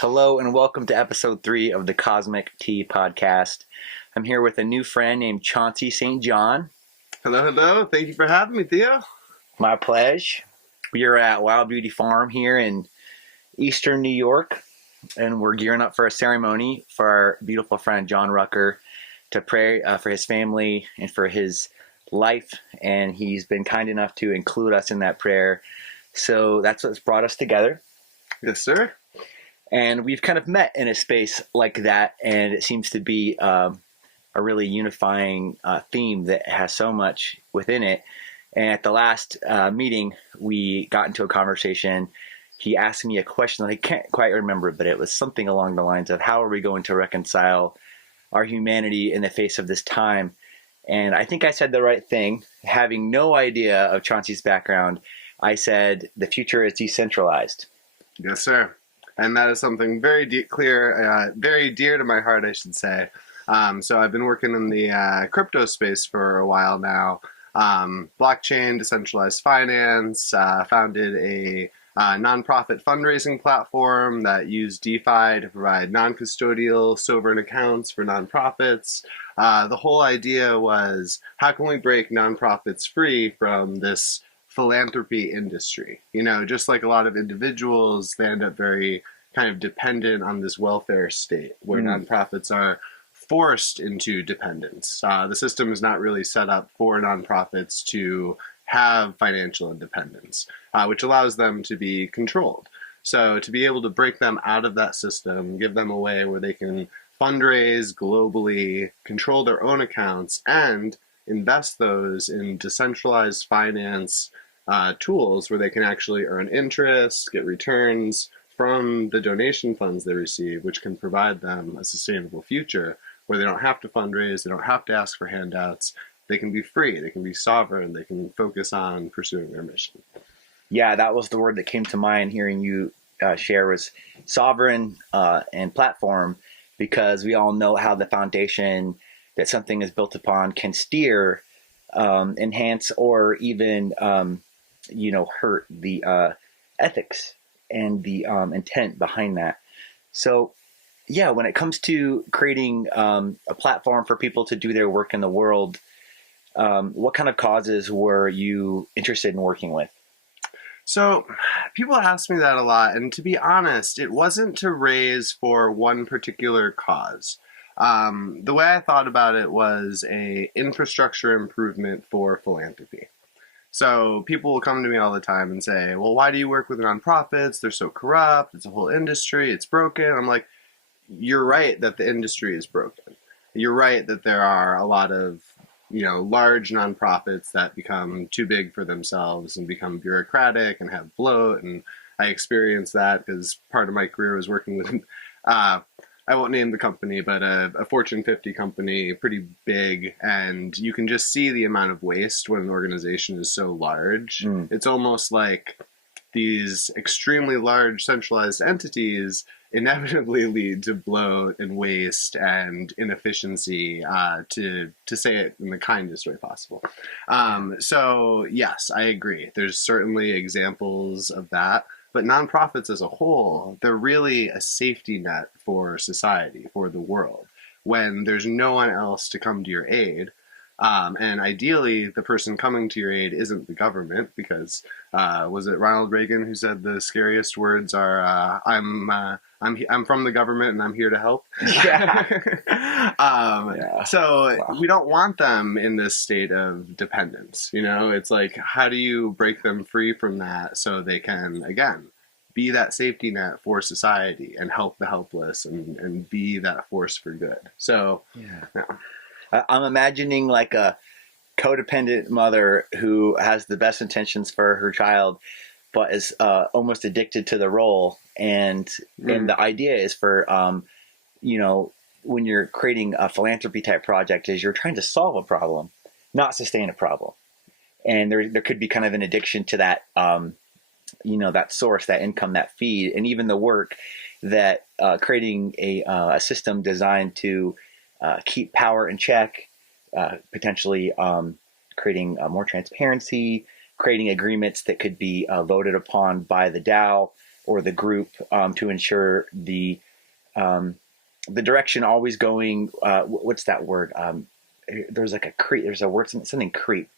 Hello and welcome to episode 3 of the CoZmic Tea podcast. I'm here with a new friend named Chauncey St. John. Hello. Thank you for having me, Theo. My pleasure. We are at Wild Beauty Farm here in Eastern New York, and we're gearing up for a ceremony for our beautiful friend John Rucker to pray for his family and for his life, and he's been kind enough to include us in that prayer. So that's what's brought us together. Yes, sir. And we've kind of met in a space like that, and it seems to be a really unifying theme that has so much within it. And at the last meeting, we got into a conversation. He asked me a question that I can't quite remember, but it was something along the lines of, how are we going to reconcile our humanity in the face of this time? And I think I said the right thing. Having no idea of Chauncey's background, I said, the future is decentralized. Yes, sir. And that is something very very dear to my heart, I should say. So I've been working in the crypto space for a while now. Blockchain, decentralized finance, founded a nonprofit fundraising platform that used DeFi to provide non-custodial sovereign accounts for nonprofits. The whole idea was, how can we break nonprofits free from this philanthropy industry? You know, just like a lot of individuals, they end up very kind of dependent on this welfare state where nonprofits are forced into dependence. The system is not really set up for nonprofits to have financial independence, which allows them to be controlled. So to be able to break them out of that system, give them a way where they can fundraise globally, control their own accounts, and invest those in decentralized finance tools where they can actually earn interest, get returns from the donation funds they receive, which can provide them a sustainable future where they don't have to fundraise, they don't have to ask for handouts, they can be free, they can be sovereign, they can focus on pursuing their mission. Yeah, that was the word that came to mind hearing you share, was sovereign and platform, because we all know how the foundation that something is built upon can steer, enhance, or even hurt the ethics and the intent behind that. So yeah, when it comes to creating a platform for people to do their work in the world, what kind of causes were you interested in working with? So people ask me that a lot, and to be honest, it wasn't to raise for one particular cause. The way I thought about it was a infrastructure improvement for philanthropy. So people will come to me all the time and say, well, why do you work with nonprofits? They're so corrupt. It's a whole industry. It's broken. I'm like, you're right that the industry is broken. You're right that there are a lot of, large nonprofits that become too big for themselves and become bureaucratic and have bloat. And I experienced that because part of my career was working with, I won't name the company, but a Fortune 50 company, pretty big, and you can just see the amount of waste when an organization is so large. It's almost like these extremely large centralized entities inevitably lead to bloat and waste and inefficiency, to say it in the kindest way possible. So yes, I agree. There's certainly examples of that. But nonprofits as a whole, they're really a safety net for society, for the world, when there's no one else to come to your aid. And ideally, the person coming to your aid isn't the government, because was it Ronald Reagan who said the scariest words are, I'm from the government and I'm here to help. Yeah. So Wow. we don't want them in this state of dependence. It's like, how do you break them free from that so they can, again, be that safety net for society and help the helpless and be that force for good. So, yeah. I'm imagining like a codependent mother who has the best intentions for her child, but is almost addicted to the role. And the idea is for, when you're creating a philanthropy type project, is you're trying to solve a problem, not sustain a problem. And there could be kind of an addiction to that, that source, that income, that feed, and even the work that creating a system designed to keep power in check, potentially creating more transparency, creating agreements that could be voted upon by the DAO, or the group to ensure the direction always going. What's that word? There's like a creep. There's a word, something creep.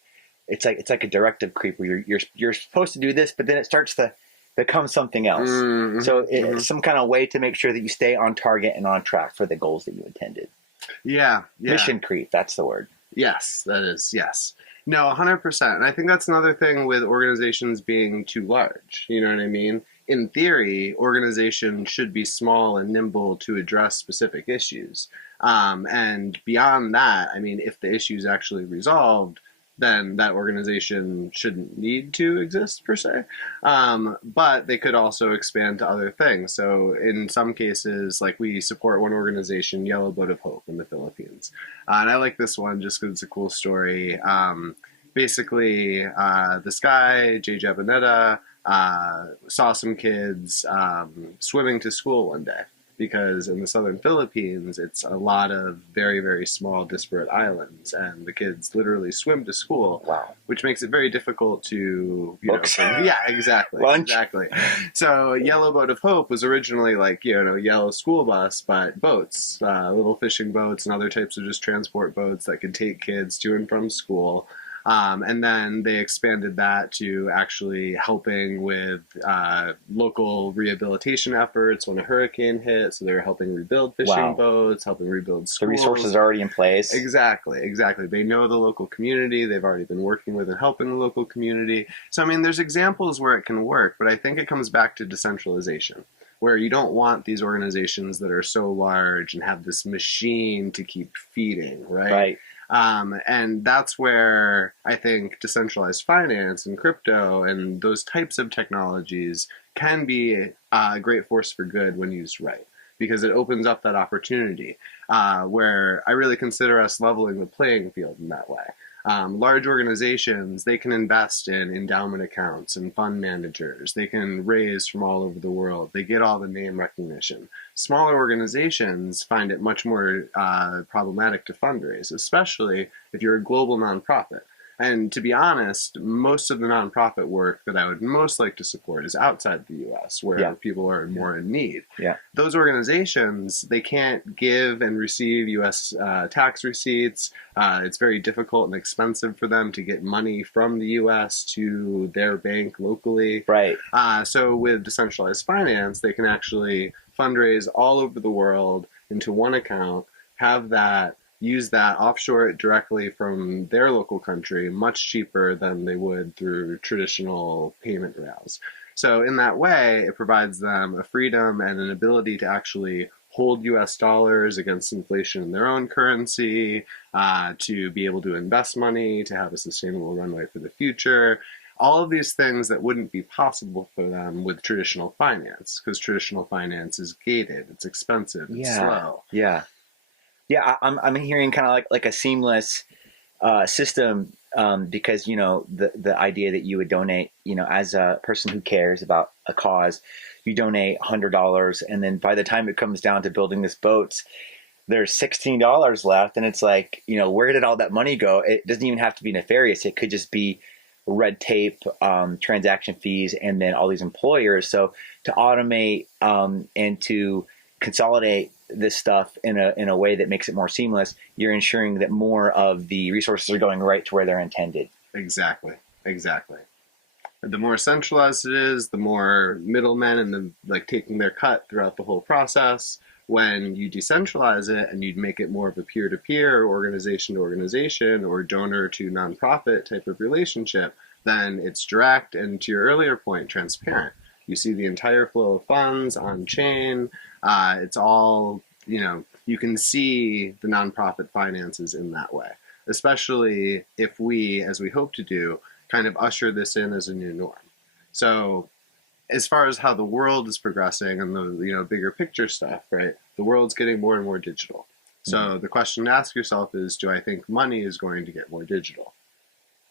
It's like a directive creep where you're supposed to do this, but then it starts to become something else. Mm-hmm, so it's some kind of way to make sure that you stay on target and on track for the goals that you intended. Yeah. Mission creep. That's the word. Yes, that is. Yes. No, 100%. And I think that's another thing with organizations being too large. You know what I mean? In theory, organizations should be small and nimble to address specific issues. And beyond that, I mean, if the issue is actually resolved, then that organization shouldn't need to exist per se. But they could also expand to other things. So in some cases, like we support one organization, Yellow Boat of Hope in the Philippines. And I like this one just because it's a cool story. Basically, this guy, Jay Jabanetta, saw some kids swimming to school one day, because in the southern Philippines, it's a lot of very, very small, disparate islands, and the kids literally swim to school. Wow. Which makes it very difficult to, Books. yeah, exactly, Lunch. exactly. So Yellow Boat of Hope was originally like, yellow school bus, but boats, little fishing boats and other types of just transport boats that could take kids to and from school. And then they expanded that to actually helping with local rehabilitation efforts when a hurricane hit. So they were helping rebuild fishing boats, helping rebuild schools. The resources are already in place. Exactly, exactly. They know the local community. They've already been working with and helping the local community. So, I mean, there's examples where it can work, but I think it comes back to decentralization, where you don't want these organizations that are so large and have this machine to keep feeding, right? Right. And that's where I think decentralized finance and crypto and those types of technologies can be a great force for good when used right, because it opens up that opportunity where I really consider us leveling the playing field in that way. Large organizations, they can invest in endowment accounts and fund managers. They can raise from all over the world. They get all the name recognition. Smaller organizations find it much more problematic to fundraise, especially if you're a global nonprofit. And to be honest, most of the nonprofit work that I would most like to support is outside the U.S., where people are more in need. Yeah. Those organizations, they can't give and receive U.S. Tax receipts. It's very difficult and expensive for them to get money from the U.S. to their bank locally. Right. So with decentralized finance, they can actually fundraise all over the world into one account, have that, use that, offshore it directly from their local country, much cheaper than they would through traditional payment rails. So in that way, it provides them a freedom and an ability to actually hold US dollars against inflation in their own currency, to be able to invest money, to have a sustainable runway for the future. All of these things that wouldn't be possible for them with traditional finance, because traditional finance is gated, it's expensive, it's slow. Yeah. Yeah, I'm hearing kind of like a seamless system, because the idea that you would donate, as a person who cares about a cause, you donate $100, and then by the time it comes down to building this boat, there's $16 left, and it's like, where did all that money go? It doesn't even have to be nefarious. It could just be red tape, transaction fees, and then all these employers. So to automate and to consolidate this stuff in a way that makes it more seamless, you're ensuring that more of the resources are going right to where they're intended. Exactly. The more centralized it is, the more middlemen and taking their cut throughout the whole process. When you decentralize it and you'd make it more of a peer-to-peer, organization to organization, or donor to nonprofit type of relationship, then it's direct and, to your earlier point, transparent. You see the entire flow of funds on chain. It's all, you can see the nonprofit finances in that way, especially if we, as we hope to do, kind of usher this in as a new norm. So as far as how the world is progressing and the bigger picture stuff, right? The world's getting more and more digital. So the question to ask yourself is, do I think money is going to get more digital?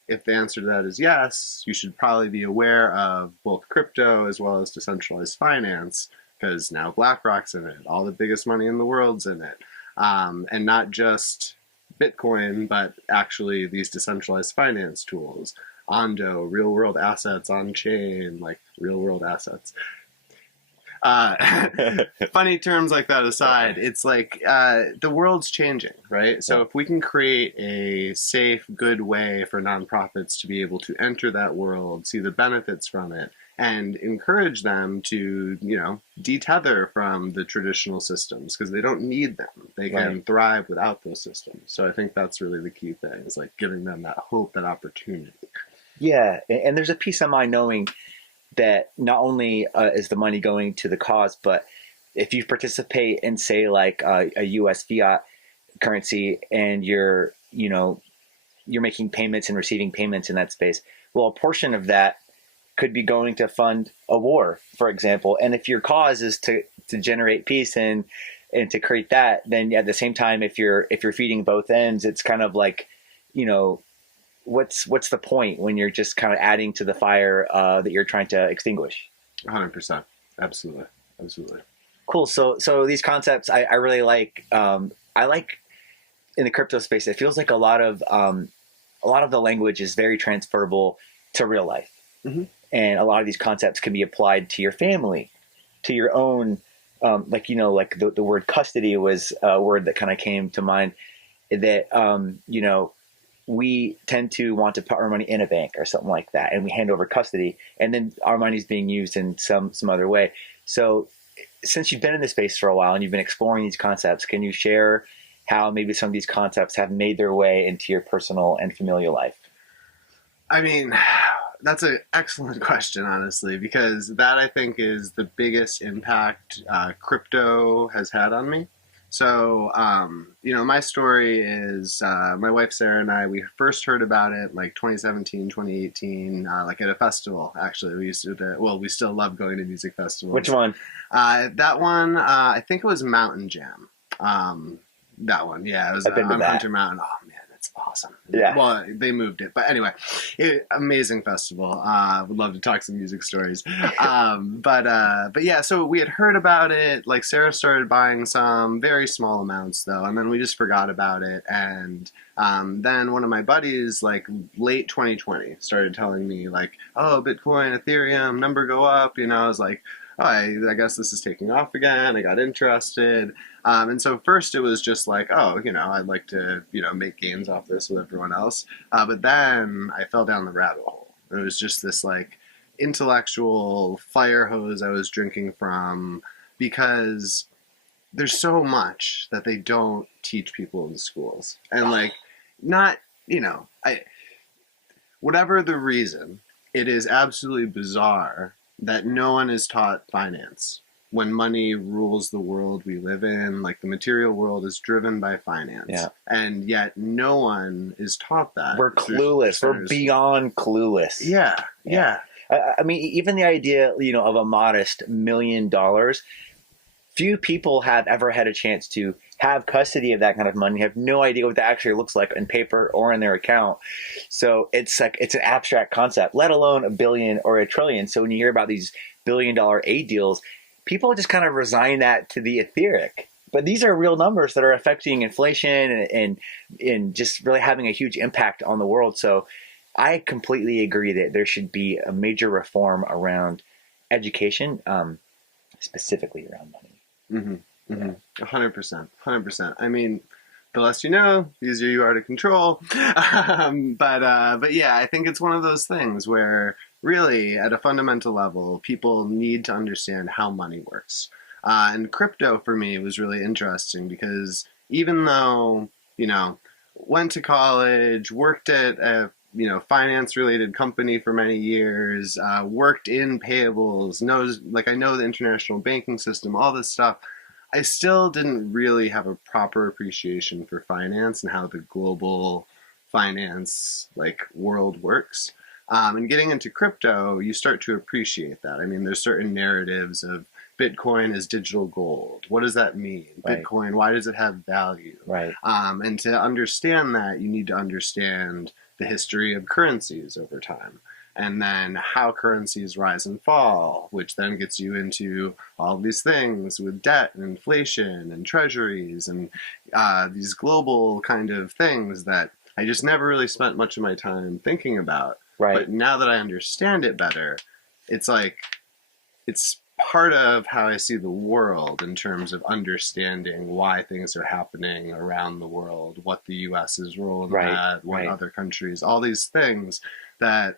If the answer to that is yes, you should probably be aware of both crypto as well as decentralized finance, because now BlackRock's in it, all the biggest money in the world's in it, and not just Bitcoin, but actually these decentralized finance tools, Ondo, real world assets on chain, like real world assets. Funny terms like that aside, it's like the world's changing, right? So if we can create a safe, good way for nonprofits to be able to enter that world, see the benefits from it, and encourage them to, detether from the traditional systems because they don't need them. They can thrive without those systems. So I think that's really the key thing, is like giving them that hope, that opportunity. Yeah, and there's a peace of mind knowing that not only is the money going to the cause, but if you participate in, say, like a U.S. fiat currency, and you're making payments and receiving payments in that space, well, a portion of that could be going to fund a war, for example. And if your cause is to generate peace and to create that, then at the same time, if you're feeding both ends, it's kind of like, what's the point when you're just kind of adding to the fire that you're trying to extinguish? 100%. Absolutely. Cool. So these concepts I really like. I like in the crypto space. It feels like a lot of the language is very transferable to real life, and a lot of these concepts can be applied to your family, to your own. Like the word custody was a word that kind of came to mind. That we tend to want to put our money in a bank or something like that, and we hand over custody, and then our money is being used in some other way. So since you've been in this space for a while and you've been exploring these concepts, can you share how maybe some of these concepts have made their way into your personal and familial life? I mean, that's an excellent question, honestly, because that I think is the biggest impact crypto has had on me. So, my story is my wife Sarah and I, we first heard about it like 2017, 2018, like at a festival, actually. We still love going to music festivals. Which one? That one, I think it was Mountain Jam. That one, yeah. It was on Hunter Mountain. Oh, man, that's awesome. Yeah. Well, they moved it. But anyway, amazing festival. Would love to talk some music stories. But yeah, so we had heard about it. Like Sarah started buying some very small amounts though, and then we just forgot about it. And then one of my buddies, like late 2020, started telling me like, oh, Bitcoin, Ethereum, number go up. I was like, oh, I guess this is taking off again. I got interested. And so first it was just like, oh, I'd like to, make gains off this with everyone else. But then I fell down the rabbit hole. It was just this like intellectual fire hose I was drinking from, because there's so much that they don't teach people in schools. And like, not, whatever the reason, it is absolutely bizarre that no one is taught finance when money rules the world we live in. Like the material world is driven by finance. Yeah. And yet no one is taught that. We're clueless. We're beyond clueless. Yeah. I mean, even the idea, of a modest $1 million, few people have ever had a chance to have custody of that kind of money, have no idea what that actually looks like on paper or in their account. So it's like, it's an abstract concept, let alone $1 billion or $1 trillion. So when you hear about these $1 billion aid deals, people just kind of resign that to the etheric. But these are real numbers that are affecting inflation and just really having a huge impact on the world. So I completely agree that there should be a major reform around education, specifically around money. Mm-hmm. Mm-hmm. 100%. I mean, the less you know, the easier you are to control. But yeah, I think it's one of those things where really, at a fundamental level, people need to understand how money works. And crypto for me was really interesting because even though, went to college, worked at a finance-related company for many years, worked in payables, I know the international banking system, all this stuff. I still didn't really have a proper appreciation for finance and how the global finance world works. And getting into crypto, you start to appreciate that. I mean, there's certain narratives of Bitcoin as digital gold. What does that mean? Right. Bitcoin, why does it have value? Right. And to understand that, you need to understand the history of currencies over time, and then how currencies rise and fall, which then gets you into all these things with debt and inflation and treasuries and these global kind of things that I just never really spent much of my time thinking about. Right. But now that I understand it better, it's like, it's part of how I see the world in terms of understanding why things are happening around the world, what the US's role in that, what other countries, all these things that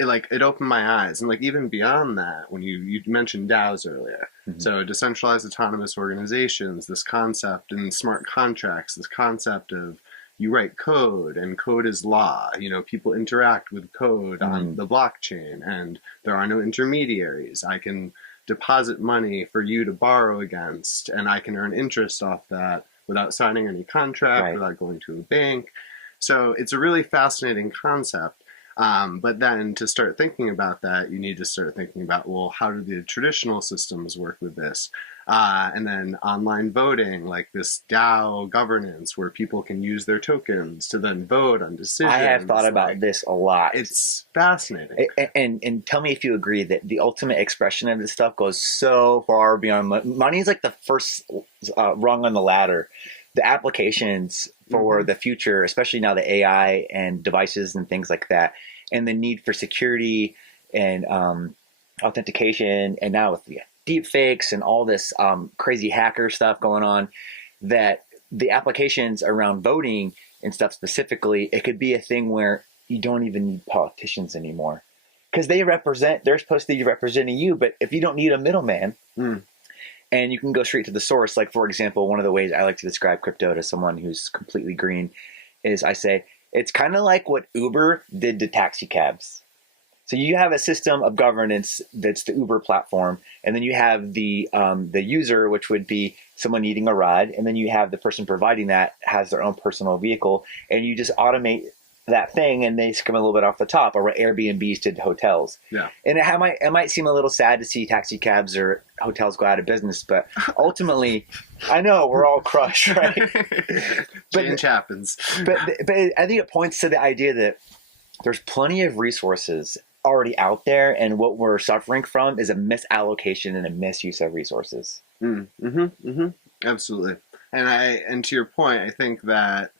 it opened my eyes. And like even beyond that, when you mentioned DAOs earlier, so decentralized autonomous organizations, this concept, and smart contracts, this concept of you write code and code is law. You know, people interact with code on the blockchain and there are no intermediaries. I can deposit money for you to borrow against and I can earn interest off that without signing any contract, without going to a bank. So it's a really fascinating concept. But then to start thinking about that, you need to start thinking about, well, how do the traditional systems work with this? And then online voting, like this DAO governance where people can use their tokens to then vote on decisions. I have thought about this a lot. It's fascinating. And tell me if you agree that the ultimate expression of this stuff goes so far beyond money. Is like the first rung on the ladder. The applications for the future, especially now the AI and devices and things like that, and the need for security and authentication, and now with deep fakes and all this crazy hacker stuff going on, that the applications around voting and stuff specifically, it could be a thing where you don't even need politicians anymore because they're supposed to be representing you, but if you don't need a middleman, and you can go straight to the source. Like, for example, one of the ways I like to describe crypto to someone who's completely green is I say, it's kind of like what Uber did to taxi cabs. So you have a system of governance that's the Uber platform, and then you have the user, which would be someone needing a ride, and then you have the person providing that has their own personal vehicle, and you just automate that thing, and they come a little bit off the top, or what Airbnbs did to hotels. Yeah. And it might seem a little sad to see taxi cabs or hotels go out of business, but ultimately, I know we're all crushed, right? Change happens. But I think it points to the idea that there's plenty of resources already out there, and what we're suffering from is a misallocation and a misuse of resources. Absolutely. And to your point, I think that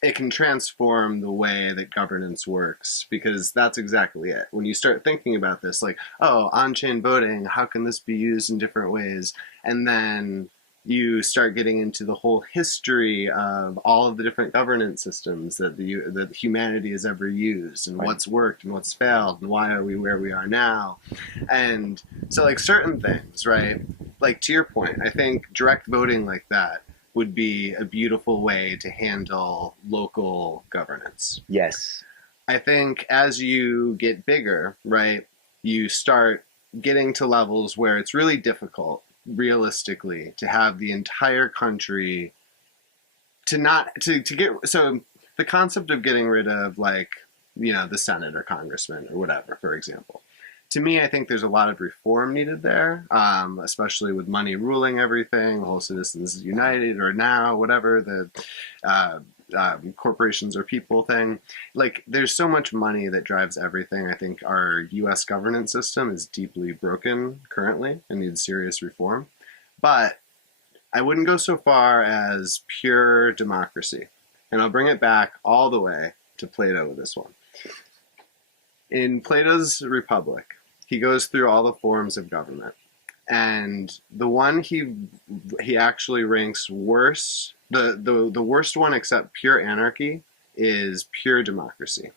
it can transform the way that governance works, because that's exactly it. When you start thinking about this, like, oh, on-chain voting, how can this be used in different ways? And then you start getting into the whole history of all of the different governance systems that humanity has ever used, and what's worked and what's failed, and why are we where we are now. And so, like, certain things, right? Like, to your point, I think direct voting like that would be a beautiful way to handle local governance. Yes. I think as you get bigger, right, you start getting to levels where it's really difficult, realistically, to have the entire country so the concept of getting rid of, like, you know, the Senate or congressman or whatever, for example. To me, I think there's a lot of reform needed there, especially with money ruling everything, whole Citizens United, or now, whatever, the corporations or people thing. Like, there's so much money that drives everything. I think our U.S. governance system is deeply broken currently and needs serious reform. But I wouldn't go so far as pure democracy. And I'll bring it back all the way to Plato with this one. In Plato's Republic, he goes through all the forms of government. And the one he actually ranks worse, the worst one except pure anarchy, is pure democracy,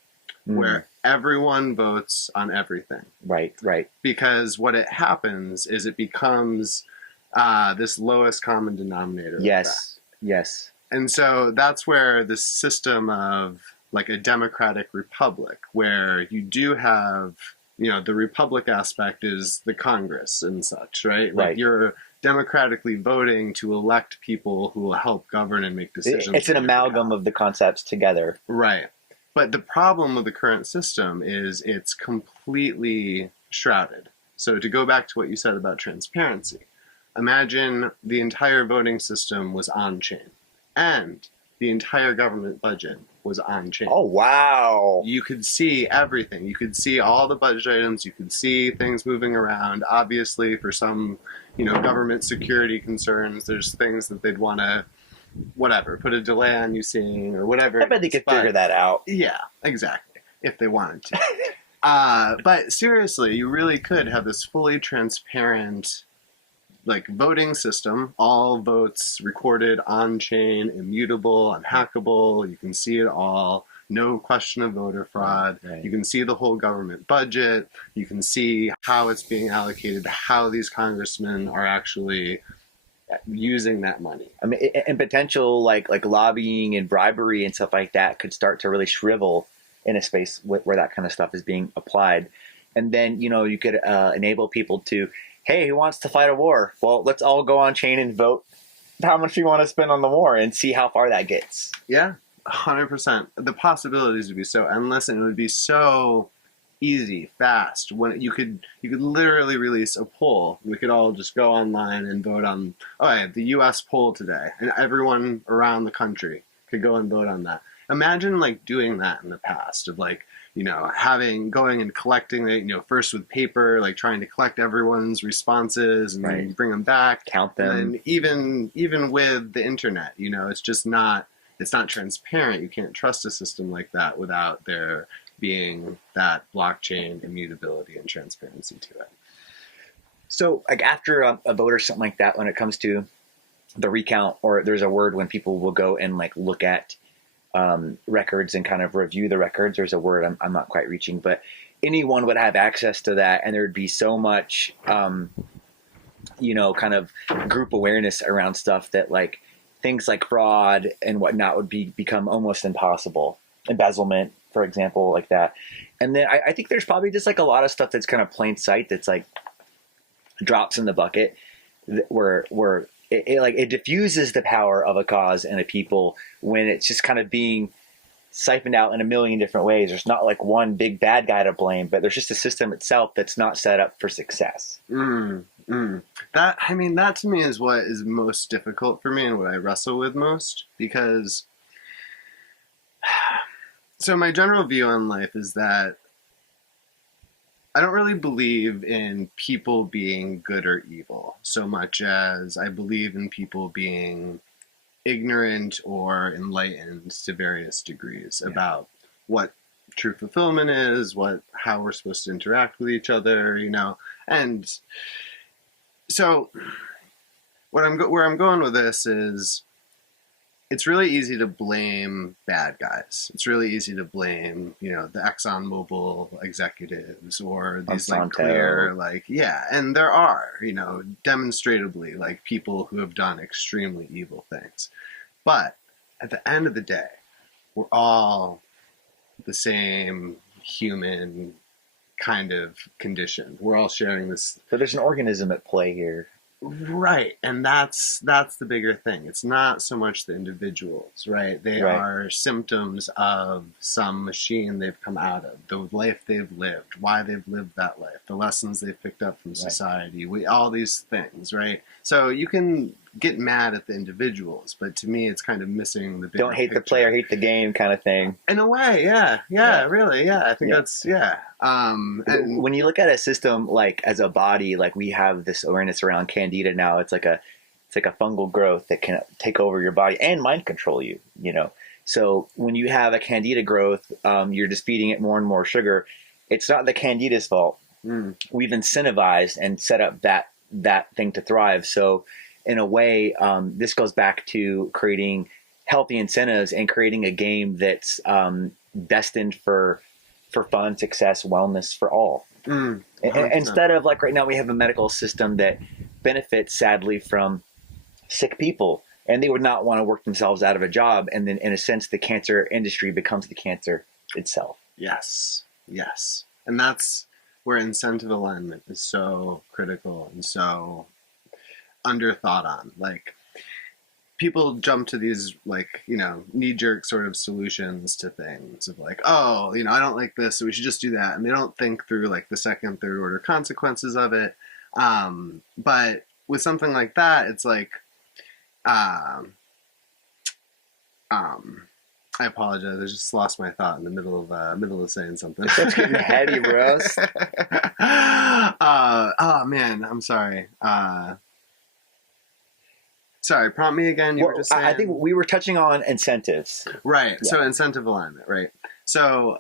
where everyone votes on everything. Right. Because what it happens is it becomes this lowest common denominator. Yes. And so that's where the system of, like, a democratic republic, where you do have, you know, the republic aspect is the Congress and such, right? Like, you're democratically voting to elect people who will help govern and make decisions. It's an amalgam of the concepts together. Right. But the problem with the current system is it's completely shrouded. So to go back to what you said about transparency, imagine the entire voting system was on-chain, and the entire government budget was on-chain. Oh, wow. You could see everything. You could see all the budget items. You could see things moving around. Obviously, for some, you know, government security concerns, there's things that they'd want to, whatever, put a delay on you seeing or whatever. I bet they could figure that out. Yeah, exactly, if they wanted to. But seriously, you really could have this fully transparent, like, voting system, all votes recorded on chain, immutable, unhackable. You can see it all. No question of voter fraud. Right. You can see the whole government budget. You can see how it's being allocated, how these congressmen are actually using that money. I mean, and potential like lobbying and bribery and stuff like that could start to really shrivel in a space where that kind of stuff is being applied. And then, you could enable people to, hey, who wants to fight a war? Well, let's all go on chain and vote how much we want to spend on the war and see how far that gets. Yeah, 100%. The possibilities would be so endless, and it would be so easy, fast. When you could literally release a poll. We could all just go online and vote on, the U.S. poll today, and everyone around the country could go and vote on that. Imagine like doing that in the past of like, going and collecting it, first with paper, like trying to collect everyone's responses and then bring them back, count them. And even with the internet, it's not transparent. You can't trust a system like that without there being that blockchain immutability and transparency to it. So like after a vote or something like that, when it comes to the recount, or there's a word when people will go and like look at records and kind of review the records. There's a word I'm not quite reaching, but anyone would have access to that, and there'd be so much, kind of group awareness around stuff that like things like fraud and whatnot would become almost impossible. Embezzlement, for example, like that. And then I think there's probably just like a lot of stuff that's kind of plain sight that's like drops in the bucket where it diffuses the power of a cause and a people when it's just kind of being siphoned out in a million different ways. There's not like one big bad guy to blame, but there's just a system itself that's not set up for success. That to me is what is most difficult for me and what I wrestle with most, because so my general view on life is that I don't really believe in people being good or evil so much as I believe in people being ignorant or enlightened to various degrees about what true fulfillment is, how we're supposed to interact with each other, And so where I'm going with this is, it's really easy to blame bad guys. It's really easy to blame, the ExxonMobil executives or these Monsanto. like clear, and there are, demonstrably like people who have done extremely evil things. But at the end of the day, we're all the same human kind of condition. We're all sharing this. So there's an organism at play here. Right, and that's the bigger thing. It's not so much the individuals, right? They are symptoms of some machine they've come out of, the life they've lived, why they've lived that life, the lessons they've picked up from society, all these things, right? So you can get mad at the individuals, but to me it's kind of missing the bigger Don't hate picture. the player, hate the game kind of thing. In a way, really, I think that's, and when you look at a system like as a body, like we have this awareness around candida now, it's like a fungal growth that can take over your body and mind control you, So when you have a candida growth, you're just feeding it more and more sugar. It's not the candida's fault. We've incentivized and set up that thing to thrive. So in a way, this goes back to creating healthy incentives and creating a game that's destined for fun, success, wellness for all. Instead of like right now, we have a medical system that benefits sadly from sick people, and they would not want to work themselves out of a job. And then in a sense, the cancer industry becomes the cancer itself. Yes. And that's where incentive alignment is so critical and so underthought on. Like, people jump to these knee-jerk sort of solutions to things of like, I don't like this, so we should just do that, and they don't think through like the second, third order consequences of it. But with something like that, it's like, I apologize. I just lost my thought in the middle of saying something. That's getting heady, bro. Oh man, I'm sorry. Sorry, prompt me again. You were just saying... I think we were touching on incentives. Right. Yeah. So incentive alignment, right? So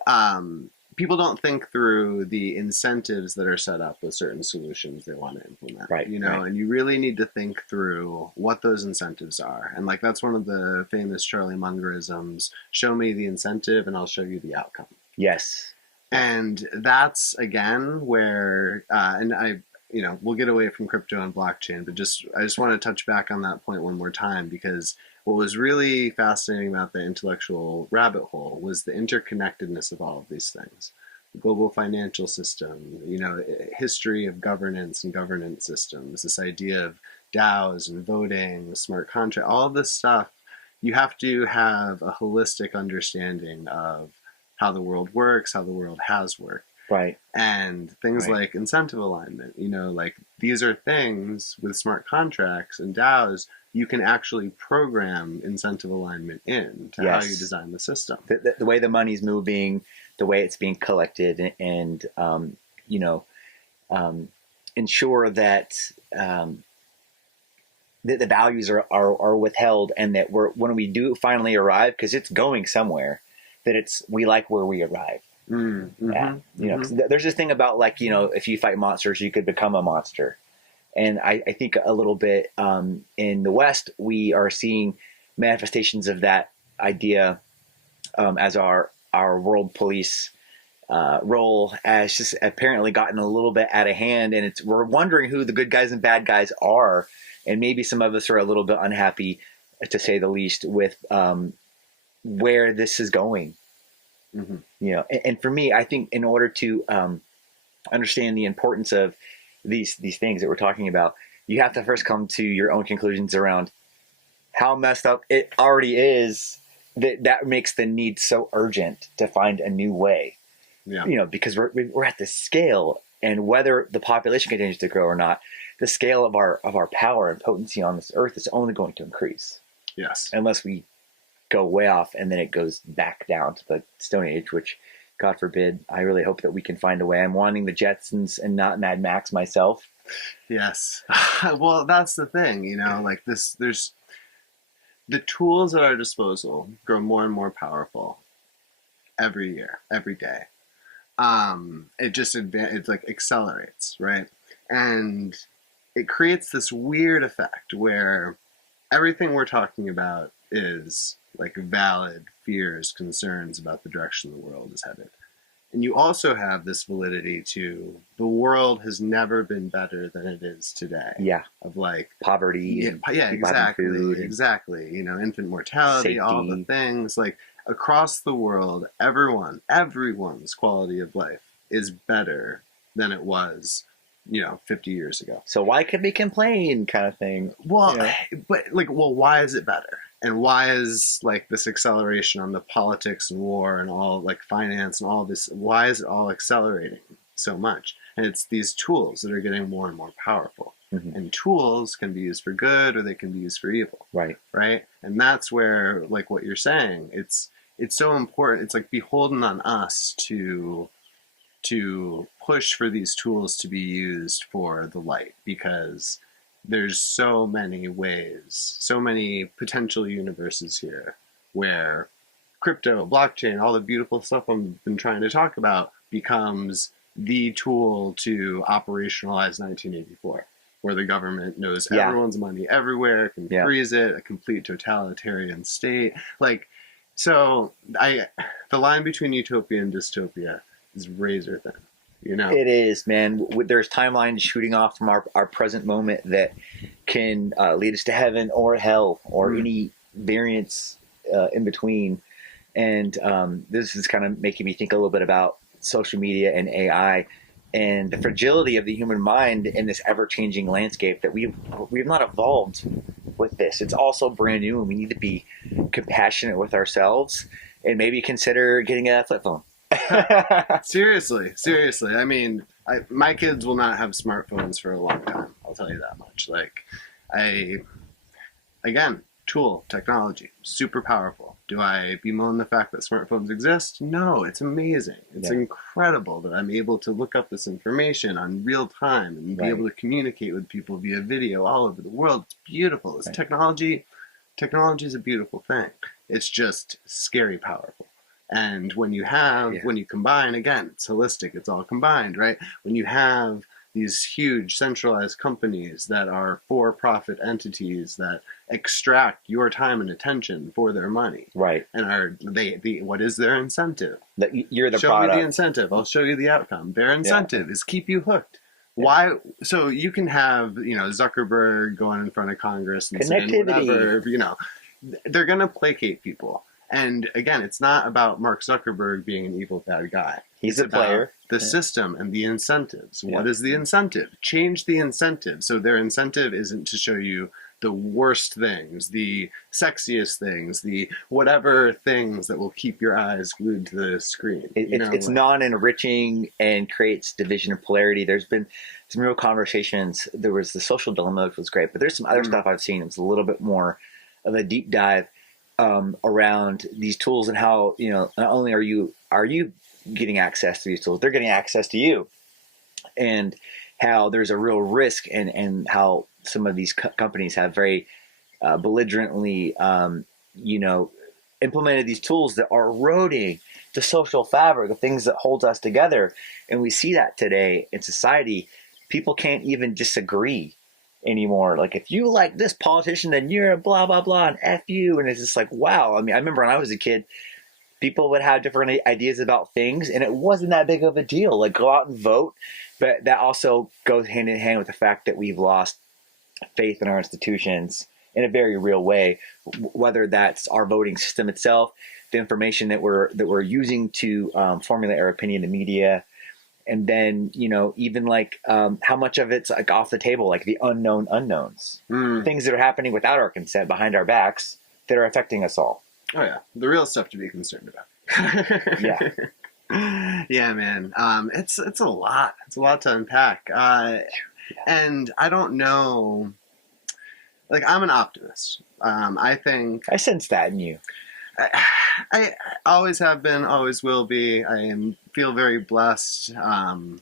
people don't think through the incentives that are set up with certain solutions they want to implement. Right. You know, Right. and you really need to think through what those incentives are. And like that's one of the famous Charlie Mungerisms: show me the incentive and I'll show you the outcome. Yes. And that's again where, and I, you know, we'll get away from crypto and blockchain, but I just want to touch back on that point one more time, because what was really fascinating about the intellectual rabbit hole was the interconnectedness of all of these things. The global financial system, you know, history of governance and governance systems, this idea of DAOs and voting, smart contract, all of this stuff. You have to have a holistic understanding of how the world works, how the world has worked. Right. And things Right. like incentive alignment, you know, like these are things with smart contracts and DAOs, you can actually program incentive alignment in to how you Yes. design the system. The way the money's moving, the way it's being collected, and you know, ensure that the values are withheld, and that when we do finally arrive, because it's going somewhere, that we like where we arrive. Mm-hmm. Yeah. You know, 'cause there's this thing about, like, you know, if you fight monsters, you could become a monster. And I think a little bit in the West, we are seeing manifestations of that idea as our world police role has just apparently gotten a little bit out of hand, and we're wondering who the good guys and bad guys are, and maybe some of us are a little bit unhappy, to say the least, with where this is going. Mm-hmm. You know, and for me, I think in order to understand the importance of these things that we're talking about, you have to first come to your own conclusions around how messed up it already is. That makes the need so urgent to find a new way. Yeah. You know, because we're at this scale, and whether the population continues to grow or not, the scale of our power and potency on this earth is only going to increase. Yes. Unless we go way off, and then it goes back down to the Stone Age, which, God forbid. I really hope that we can find a way. I'm wanting the Jetsons and not Mad Max myself. Yes. Well, that's the thing, you know, like there's the tools at our disposal grow more and more powerful every year, every day. It like accelerates, right? And it creates this weird effect where everything we're talking about is like valid fears, concerns about the direction the world is headed. And you also have this validity to the world has never been better than it is today. Yeah. Of like poverty. Exactly. You know, infant mortality, safety. All the things like across the world, everyone's quality of life is better than it was, you know, 50 years ago. So why could we complain, kind of thing? Well, you know? But like, well, why is it better? And why is like this acceleration on the politics and war and all like finance and all this, why is it all accelerating so much? And it's these tools that are getting more and more powerful. Mm-hmm. And tools can be used for good or they can be used for evil. Right. Right. And that's where, like what you're saying, it's so important. It's like beholden on us to push for these tools to be used for the light, because there's so many ways, so many potential universes here where crypto, blockchain, all the beautiful stuff I've been trying to talk about becomes the tool to operationalize 1984, where the government knows everyone's money everywhere, can freeze it, a complete totalitarian state. Like, so the line between utopia and dystopia is razor thin. You know, it is, man. There's timelines shooting off from our present moment that can lead us to heaven or hell or any variance in between. And this is kind of making me think a little bit about social media and AI and the fragility of the human mind in this ever-changing landscape, that we've not evolved with this. It's also brand new, and we need to be compassionate with ourselves and maybe consider getting a flip phone. Seriously. I mean, my kids will not have smartphones for a long time. I'll tell you that much. Like, again, tool, technology, super powerful. Do I bemoan the fact that smartphones exist? No, it's amazing. It's incredible that I'm able to look up this information on real time and be able to communicate with people via video all over the world. It's beautiful. It's technology is a beautiful thing. It's just scary powerful. And when you have, when you combine, again, it's holistic, it's all combined, right? When you have these huge centralized companies that are for-profit entities that extract your time and attention for their money, right? And what is their incentive? That you're the show product. me the incentive. I'll show you the outcome. Their incentive is keep you hooked. Why? So you can have Zuckerberg going in front of Congress and saying whatever. They're going to placate people. And again, it's not about Mark Zuckerberg being an evil bad guy. He's a player. The system and the incentives. What is the incentive? Change the incentive. So their incentive isn't to show you the worst things, the sexiest things, the whatever things that will keep your eyes glued to the screen. It's non-enriching and creates division and polarity. There's been some real conversations. There was the social dilemma, which was great, but there's some other stuff I've seen. It was a little bit more of a deep dive around these tools and how, not only are you getting access to these tools, they're getting access to you, and how there's a real risk, and how some of these companies have very belligerently, implemented these tools that are eroding the social fabric, the things that hold us together. And we see that today in society. People can't even disagree anymore. Like, if you like this politician, then you're a blah, blah, blah, and F you. And it's just like, wow. I mean, I remember when I was a kid, people would have different ideas about things, and it wasn't that big of a deal. Like, go out and vote. But that also goes hand in hand with the fact that we've lost faith in our institutions in a very real way, whether that's our voting system itself, the information that we're using to formulate our opinion in media, and then even like how much of it's like off the table, like the unknown unknowns, things that are happening without our consent behind our backs that are affecting us all. Oh yeah, the real stuff to be concerned about. Yeah, man. It's a lot. It's a lot to unpack. And I don't know. Like, I'm an optimist. I think I sense that in you. I always have been, always will be. Feel very blessed. Shout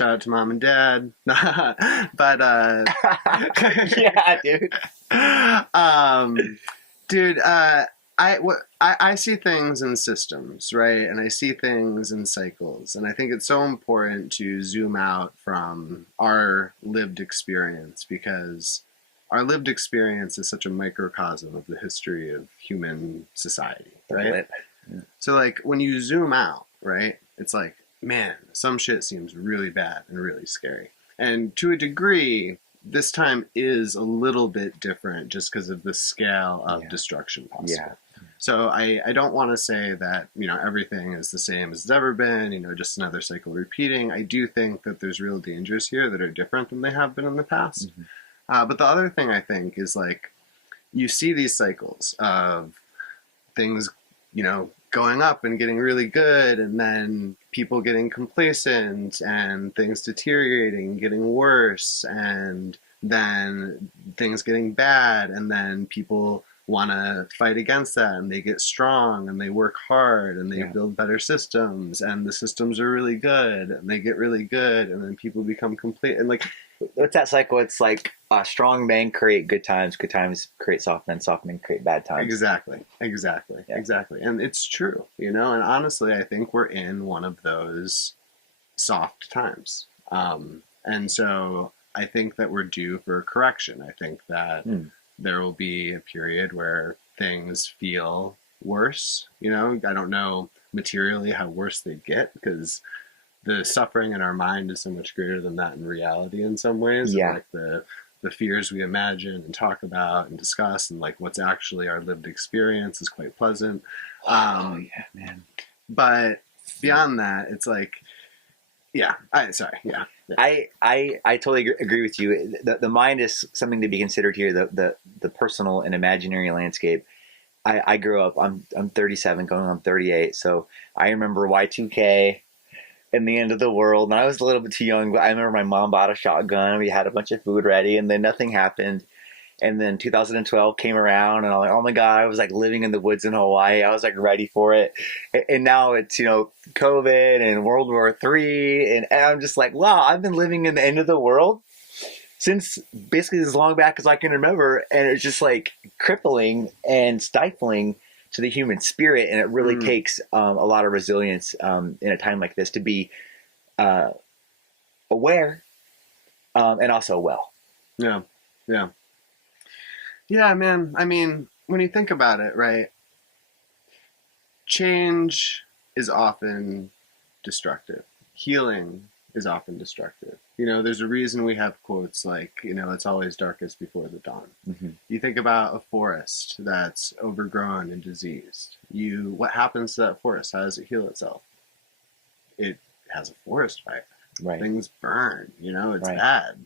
out to mom and dad. But yeah, dude. Dude, I see things in systems, right? And I see things in cycles. And I think it's so important to zoom out from our lived experience, because our lived experience is such a microcosm of the history of human society, right? Yeah. So, like, when you zoom out, right, it's like, man, some shit seems really bad and really scary. And to a degree, this time is a little bit different just because of the scale of destruction possible. Yeah. So I don't want to say that, everything is the same as it's ever been, just another cycle repeating. I do think that there's real dangers here that are different than they have been in the past. Mm-hmm. But the other thing I think is, like, you see these cycles of things, going up and getting really good, and then people getting complacent, and things deteriorating, getting worse, and then things getting bad, and then people want to fight against that, and they get strong, and they work hard, and they build better systems, and the systems are really good, and they get really good, and then people become complete. And, like, what's that cycle? It's like strong men create good times create soft men create bad times. Exactly. And it's true, and honestly, I think we're in one of those soft times. And so I think that we're due for a correction. I think that there will be a period where things feel worse. I don't know materially how worse they get, because the suffering in our mind is so much greater than that in reality in some ways. Yeah. Like the fears we imagine and talk about and discuss, and like what's actually our lived experience is quite pleasant. Yeah, man. But beyond that, it's like, I totally agree with you. The mind is something to be considered here. The personal and imaginary landscape. I grew up. I'm 37, going on 38. So I remember Y2K and the end of the world. And I was a little bit too young, but I remember my mom bought a shotgun. We had a bunch of food ready, and then nothing happened. And then 2012 came around, and I'm like, oh my God, I was like living in the woods in Hawaii. I was like ready for it. And now it's, COVID and World War III. And I'm just like, wow, I've been living in the end of the world since basically as long back as I can remember. And it's just like crippling and stifling to the human spirit, and it really takes a lot of resilience in a time like this to be aware and also well. Yeah, yeah, yeah, man. I mean, when you think about it, right? Change is often destructive. Healing is often destructive. You know, there's a reason we have quotes like, you know, it's always darkest before the dawn. Mm-hmm. You think about a forest that's overgrown and diseased. What happens to that forest? How does it heal itself? It has a forest fire. Right. Things burn, you know, it's Right. bad.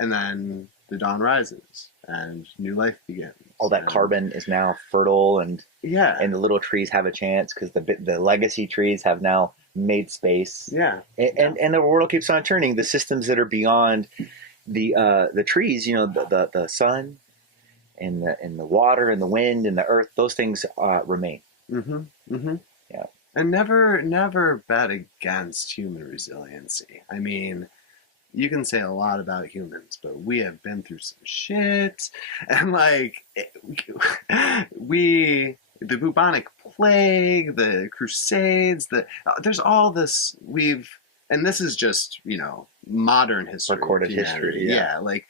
And then the dawn rises and new life begins. All that carbon is now fertile, and yeah, and the little trees have a chance because the legacy trees have now made space. Yeah. And the world keeps on turning. The systems that are beyond the trees, you know, the sun and the water and the wind and the earth, those things remain. Mm-hmm. Mm-hmm. Yeah. And never bet against human resiliency. I mean, you can say a lot about humans, but we have been through some shit. And like, the bubonic plague, the Crusades, there's all this and this is just, you know, modern history. Recorded history. Yeah. Like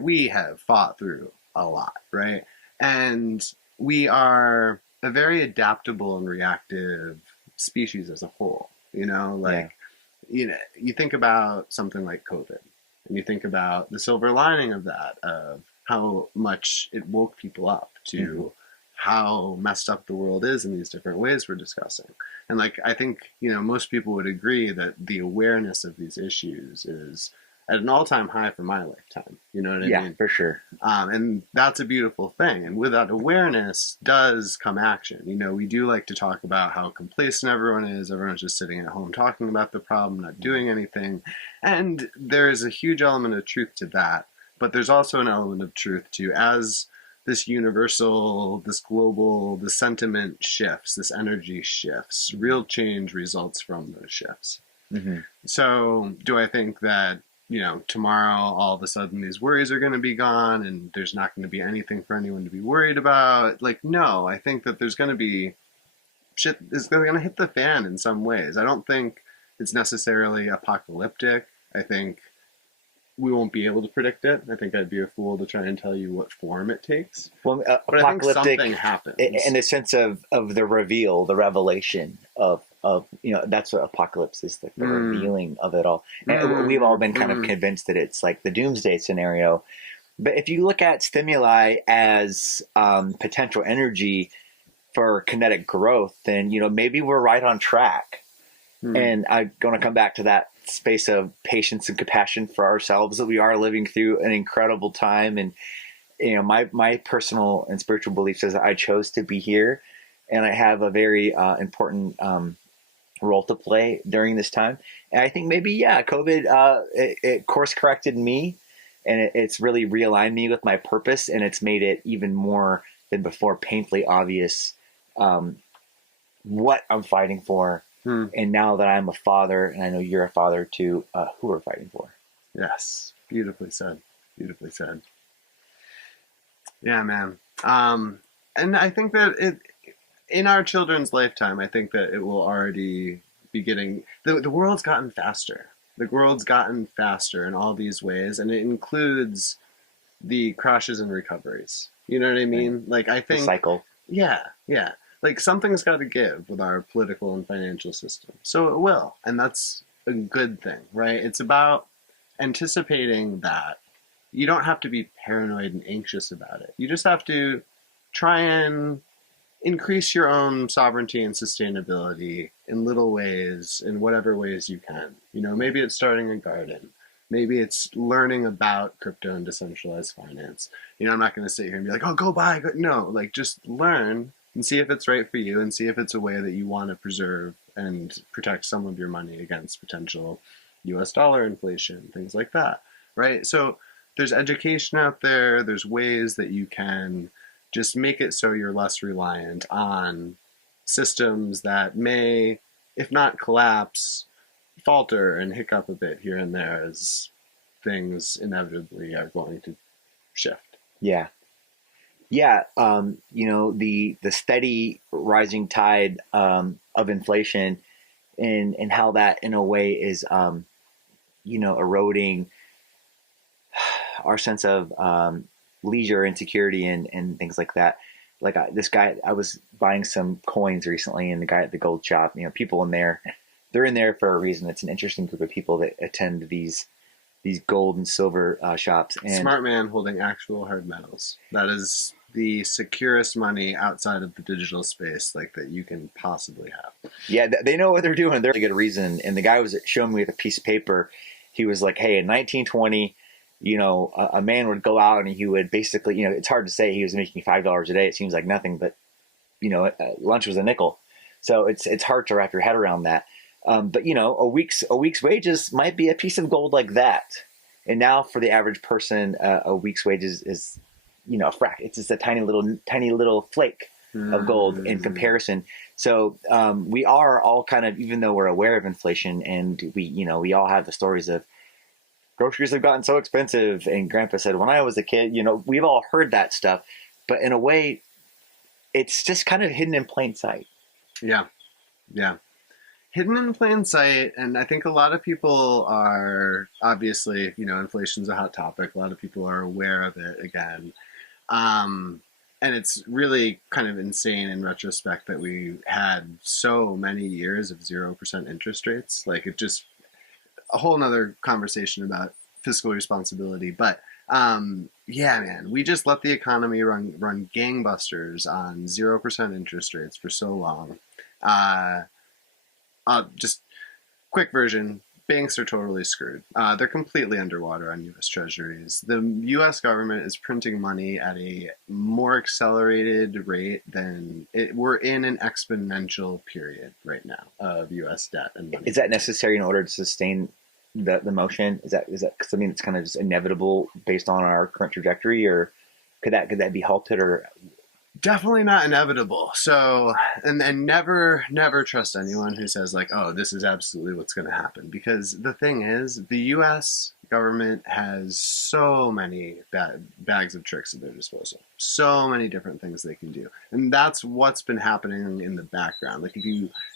we have fought through a lot, right? And we are a very adaptable and reactive species as a whole, you know, like, you know, you think about something like COVID, and you think about the silver lining of that, of how much it woke people up to how messed up the world is in these different ways we're discussing. And like, I think, you know, most people would agree that the awareness of these issues is at an all-time high for my lifetime. You know what I mean? Yeah, for sure. And that's a beautiful thing. And with that awareness does come action. You know, we do like to talk about how complacent everyone is. Everyone's just sitting at home talking about the problem, not doing anything. And there is a huge element of truth to that. But there's also an element of truth to, as this universal, this global, the sentiment shifts, this energy shifts, real change results from those shifts. Mm-hmm. So do I think that, you know, tomorrow all of a sudden these worries are going to be gone and there's not going to be anything for anyone to be worried about? Like, no, I think that there's going to be shit is going to hit the fan in some ways. I don't think it's necessarily apocalyptic. I think we won't be able to predict it. I think I'd be a fool to try and tell you what form it takes. Well, but I think something happens in the sense of the reveal, the revelation of you know, that's what apocalypse is, like the revealing of it all. And we've all been kind of convinced that it's like the doomsday scenario. But if you look at stimuli as potential energy for kinetic growth, then, you know, maybe we're right on track. And I'm going to come back to that space of patience and compassion for ourselves, that we are living through an incredible time. And, you know, my personal and spiritual belief says that I chose to be here, and I have a very important role to play during this time. And I think maybe, COVID, it course corrected me, and it's really realigned me with my purpose, and it's made it even more than before painfully obvious what I'm fighting for. And now that I'm a father, and I know you're a father too, who we're fighting for. Yes. Beautifully said. Beautifully said. Yeah, man. And I think that in our children's lifetime, I think that it will already be getting, the world's gotten faster. The world's gotten faster in all these ways, and it includes the crashes and recoveries. You know what I mean? Right. Like, I think the cycle. Yeah. Like, something's got to give with our political and financial system. So it will. And that's a good thing, right? It's about anticipating that. You don't have to be paranoid and anxious about it. You just have to try and increase your own sovereignty and sustainability in little ways, in whatever ways you can. You know, maybe it's starting a garden. Maybe it's learning about crypto and decentralized finance. You know, I'm not going to sit here and be like, oh, go buy. No, like, just learn and see if it's right for you, and see if it's a way that you want to preserve and protect some of your money against potential US dollar inflation, things like that, right? So there's education out there. There's ways that you can just make it so you're less reliant on systems that may, if not collapse, falter and hiccup a bit here and there as things inevitably are going to shift. Yeah, Yeah, the steady rising tide of inflation, and how that in a way is eroding our sense of leisure and security and things like that. Like this guy, I was buying some coins recently, and the guy at the gold shop, people in there, they're in there for a reason. It's an interesting group of people that attend these gold and silver shops. And Smart man holding actual hard metals. That is the securest money outside of the digital space, like that you can possibly have. yeah, they know what they're doing. They're a good reason. And the guy was showing me with a piece of paper. He was like, "Hey, in 1920, a man would go out and he would basically, it's hard to say he was making $5 a day. It seems like nothing, but lunch was a nickel. So it's hard to wrap your head around that. But a week's wages might be a piece of gold like that. And now for the average person, a week's wages is a frac. It's just a tiny little flake of gold in comparison. So we are all kind of, even though we're aware of inflation, and we all have the stories of groceries have gotten so expensive. And Grandpa said, when I was a kid, we've all heard that stuff, but in a way, it's just kind of hidden in plain sight. Yeah. Yeah. Hidden in plain sight. And I think a lot of people are, obviously, inflation's a hot topic. A lot of people are aware of it again. And it's really kind of insane in retrospect that we had so many years of 0% interest rates. Like, it just, a whole nother conversation about fiscal responsibility. But yeah, man, we just let the economy run gangbusters on 0% interest rates for so long. Just quick version. Banks are totally screwed. They're completely underwater on U.S. Treasuries. The U.S. government is printing money at a more accelerated rate than we're in an exponential period right now of U.S. debt and money. Is that necessary in order to sustain the motion? Is that something that's kind of just inevitable based on our current trajectory, or could that be halted? Or definitely not inevitable. So, and never trust anyone who says like, oh, this is absolutely what's going to happen. Because the thing is, the U.S. government has so many bags of tricks at their disposal. So many different things they can do. And that's what's been happening in the background. Like if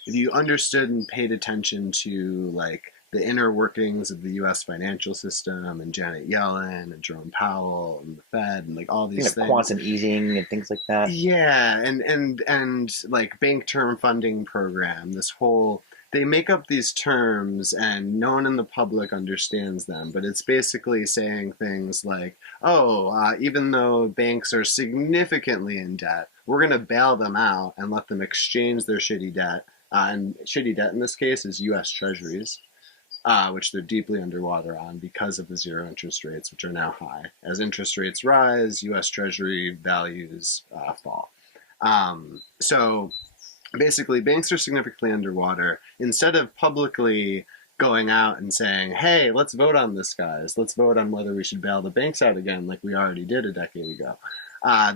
you understood and paid attention to like the inner workings of the U.S. financial system and Janet Yellen and Jerome Powell and the Fed and like all these things. Quantum easing and things like that. Yeah, and like bank term funding program, this whole, they make up these terms and no one in the public understands them, but it's basically saying things like, even though banks are significantly in debt, we're going to bail them out and let them exchange their shitty debt. And shitty debt in this case is U.S. Treasuries. Which they're deeply underwater on because of the zero interest rates, which are now high. As interest rates rise, U.S. Treasury values fall. So basically, banks are significantly underwater. Instead of publicly going out and saying, hey, let's vote on this, guys. Let's vote on whether we should bail the banks out again like we already did a decade ago.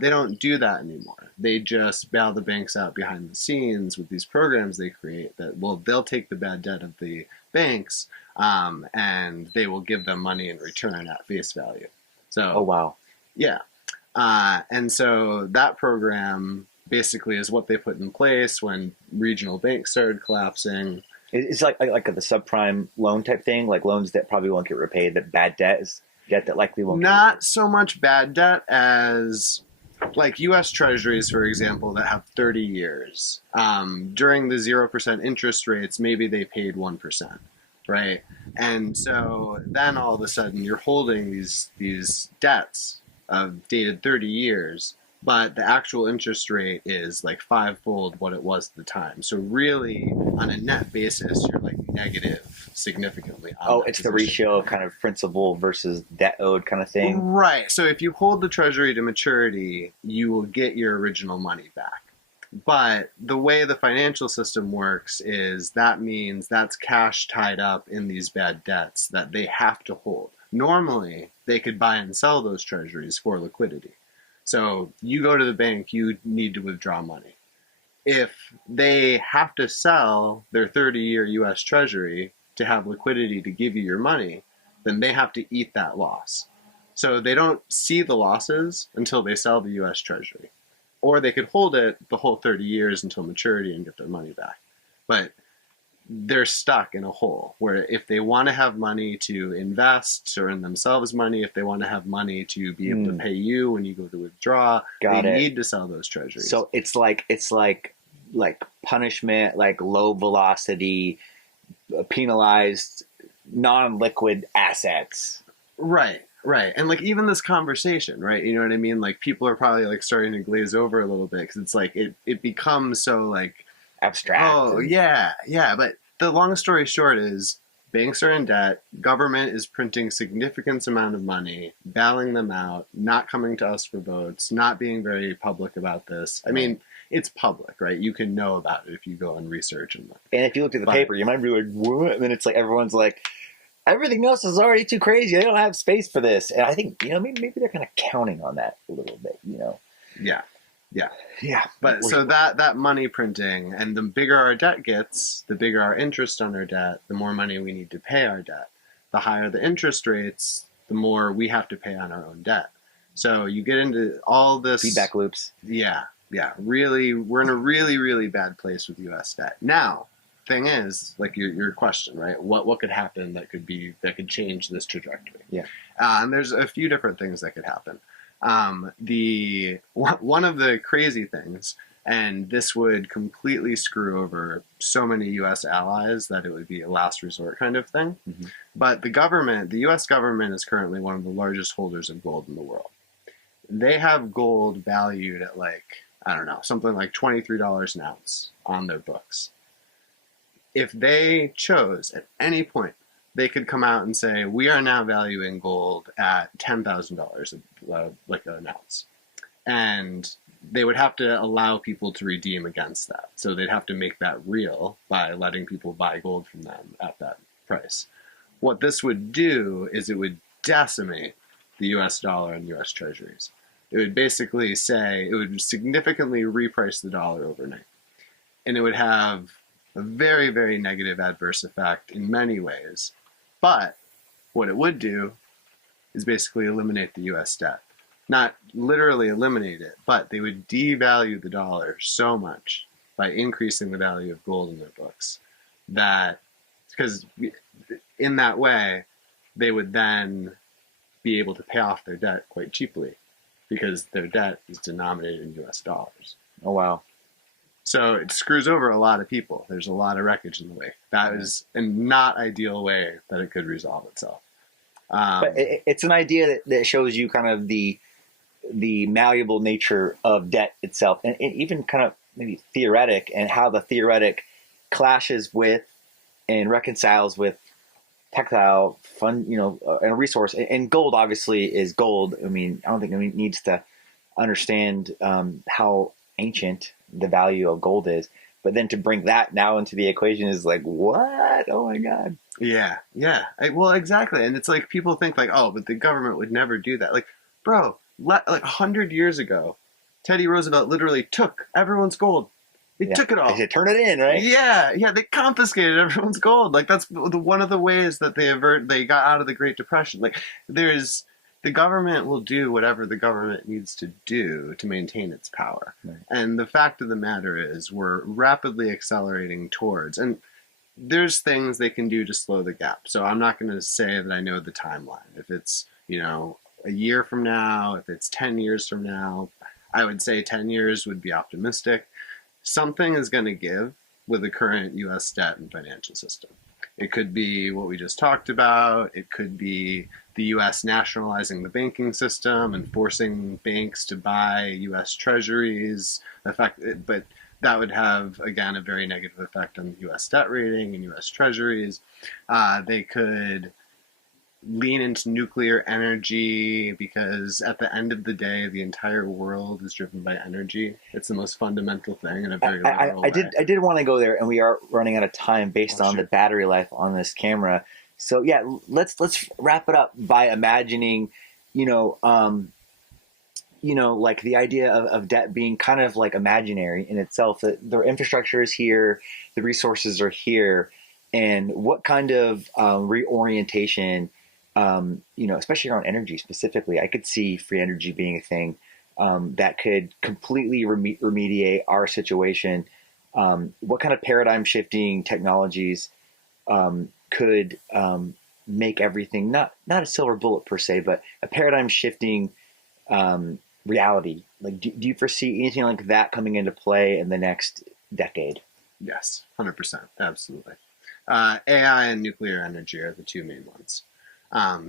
They don't do that anymore. They just bail the banks out behind the scenes with these programs they create that, they'll take the bad debt of the banks and they will give them money in return at face value. So, oh, wow. Yeah. And so that program basically is what they put in place when regional banks started collapsing. It's like the subprime loan type thing, like loans that probably won't get repaid, that bad debt is debt that likely won't. Not so much bad debt as like U.S. Treasuries, for example, that have 30 years. During the 0% interest rates, maybe they paid 1%, right? And so then all of a sudden you're holding these debts dated 30 years, but the actual interest rate is like fivefold what it was at the time. So really, on a net basis, you're like negative significantly. It's the ratio of kind of principal versus debt owed kind of thing. Right. So if you hold the treasury to maturity, you will get your original money back. But the way the financial system works is that means that's cash tied up in these bad debts that they have to hold. Normally, they could buy and sell those treasuries for liquidity. So you go to the bank, you need to withdraw money. If they have to sell their 30-year U.S. Treasury to have liquidity to give you your money, then they have to eat that loss. So they don't see the losses until they sell the U.S. Treasury. Or they could hold it the whole 30 years until maturity and get their money back. But they're stuck in a hole where if they want to have money to invest or earn themselves money, if they want to have money to be able to pay you when you go to withdraw, they need to sell those treasuries. So it's like punishment, like low velocity, penalized, non-liquid assets. Right. And like even this conversation, right? You know what I mean? Like people are probably like starting to glaze over a little bit because it's like it becomes so like abstract. Oh, yeah. But the long story short is banks are in debt. Government is printing significant amount of money, bailing them out, not coming to us for votes, not being very public about this. I mean, it's public, right? You can know about it if you go and research and look. And if you looked at the paper, you might be like, what? And then it's like everyone's like, everything else is already too crazy. They don't have space for this. And I think, maybe they're kind of counting on that a little bit, Yeah. But so that money printing, and the bigger our debt gets, the bigger our interest on our debt, the more money we need to pay our debt. The higher the interest rates, the more we have to pay on our own debt. So you get into all this feedback loops. Yeah. Really, we're in a really, really bad place with U.S. debt. Now, thing is, like your question, right? What could happen that could change this trajectory? Yeah. And there's a few different things that could happen. One of the crazy things, and this would completely screw over so many U.S. allies that it would be a last resort kind of thing. Mm-hmm. But the U.S. government is currently one of the largest holders of gold in the world. They have gold valued at something like $23 an ounce on their books. If they chose at any point, they could come out and say, we are now valuing gold at $10,000 like an ounce. And they would have to allow people to redeem against that. So they'd have to make that real by letting people buy gold from them at that price. What this would do is it would decimate the US dollar and US treasuries. It would basically it would significantly reprice the dollar overnight. And it would have a very, very negative adverse effect in many ways. But what it would do is basically eliminate the U.S. debt. Not literally eliminate it, but they would devalue the dollar so much by increasing the value of gold in their books that, because in that way, they would then be able to pay off their debt quite cheaply because their debt is denominated in U.S. dollars. Oh, wow. So it screws over a lot of people. There's a lot of wreckage in the way. That is a not ideal way that it could resolve itself. But it's an idea that shows you kind of the malleable nature of debt itself, and even kind of maybe theoretic, and how the theoretic clashes with and reconciles with tactile fun, and a resource. And gold obviously is gold. I mean, I don't think anyone needs to understand how ancient the value of gold is, but then to bring that now into the equation is like, what? Oh my God. Yeah. Well, exactly. And it's like people think like, oh, but the government would never do that. Like, bro, like 100 years ago, Teddy Roosevelt literally took everyone's gold. He took it all. They turn it in, right? Yeah. They confiscated everyone's gold. Like that's one of the ways that they got out of the Great Depression. Like the government will do whatever the government needs to do to maintain its power. Right. And the fact of the matter is we're rapidly accelerating towards, and there's things they can do to slow the gap. So I'm not going to say that I know the timeline. If it's, a year from now, if it's 10 years from now, I would say 10 years would be optimistic. Something is going to give with the current U.S. debt and financial system. It could be what we just talked about. It could be the U.S. nationalizing the banking system and forcing banks to buy U.S. treasuries. But that would have, again, a very negative effect on the U.S. debt rating and U.S. treasuries. They could lean into nuclear energy because at the end of the day, the entire world is driven by energy. It's the most fundamental thing in a very literal way. I did want to go there, and we are running out of time based on the battery life on this camera. So yeah, let's wrap it up by imagining, like the idea of debt being kind of like imaginary in itself, that the infrastructure is here, the resources are here, and what kind of reorientation especially around energy specifically, I could see free energy being a thing that could completely remediate our situation. What kind of paradigm shifting technologies could make everything not a silver bullet per se, but a paradigm shifting reality? Like, do you foresee anything like that coming into play in the next decade? Yes, 100%, absolutely. AI and nuclear energy are the two main ones.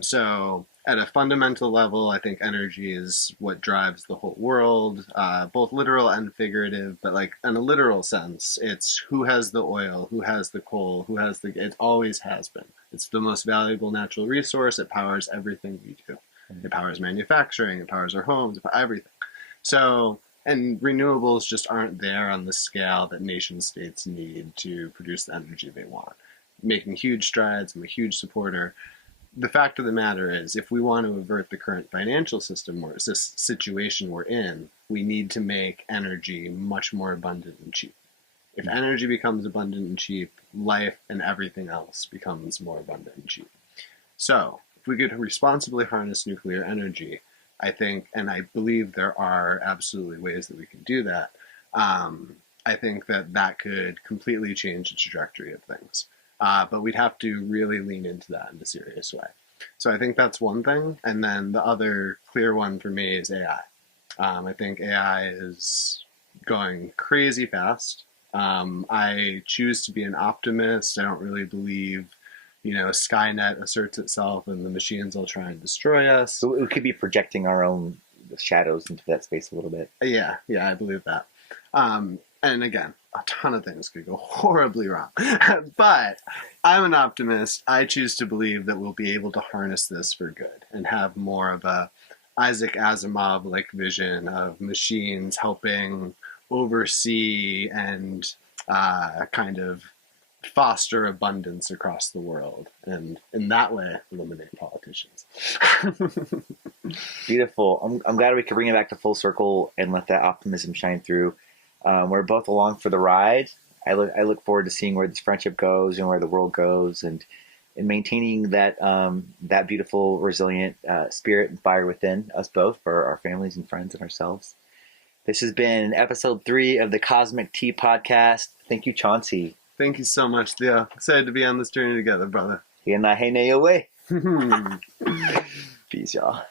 So at a fundamental level, I think energy is what drives the whole world, both literal and figurative. But like in a literal sense, it's who has the oil, who has the coal, it always has been. It's the most valuable natural resource. It powers everything we do. It powers manufacturing, it powers our homes, everything. So, and renewables just aren't there on the scale that nation states need to produce the energy they want. Making huge strides, I'm a huge supporter. The fact of the matter is, if we want to avert the current financial system or situation we're in, we need to make energy much more abundant and cheap. If energy becomes abundant and cheap, life and everything else becomes more abundant and cheap. So, if we could responsibly harness nuclear energy, I think, and I believe there are absolutely ways that we can do that, I think that could completely change the trajectory of things. But we'd have to really lean into that in a serious way. So I think that's one thing. And then the other clear one for me is AI. I think AI is going crazy fast. I choose to be an optimist. I don't really believe, Skynet asserts itself and the machines will try and destroy us. So we could be projecting our own shadows into that space a little bit. Yeah, I believe that. And again, a ton of things could go horribly wrong. But I'm an optimist. I choose to believe that we'll be able to harness this for good and have more of a Isaac Asimov-like vision of machines helping oversee and kind of foster abundance across the world, and in that way eliminate politicians. Beautiful. I'm glad we could bring it back to full circle and let that optimism shine through. We're both along for the ride. I look forward to seeing where this friendship goes and where the world goes, and maintaining that beautiful, resilient spirit and fire within us both for our families and friends and ourselves. This has been episode 3 of the CoZmic Tea podcast. Thank you, Chauncey. Thank you so much, Theo. Excited to be on this journey together, brother. Hey, away. Peace, y'all.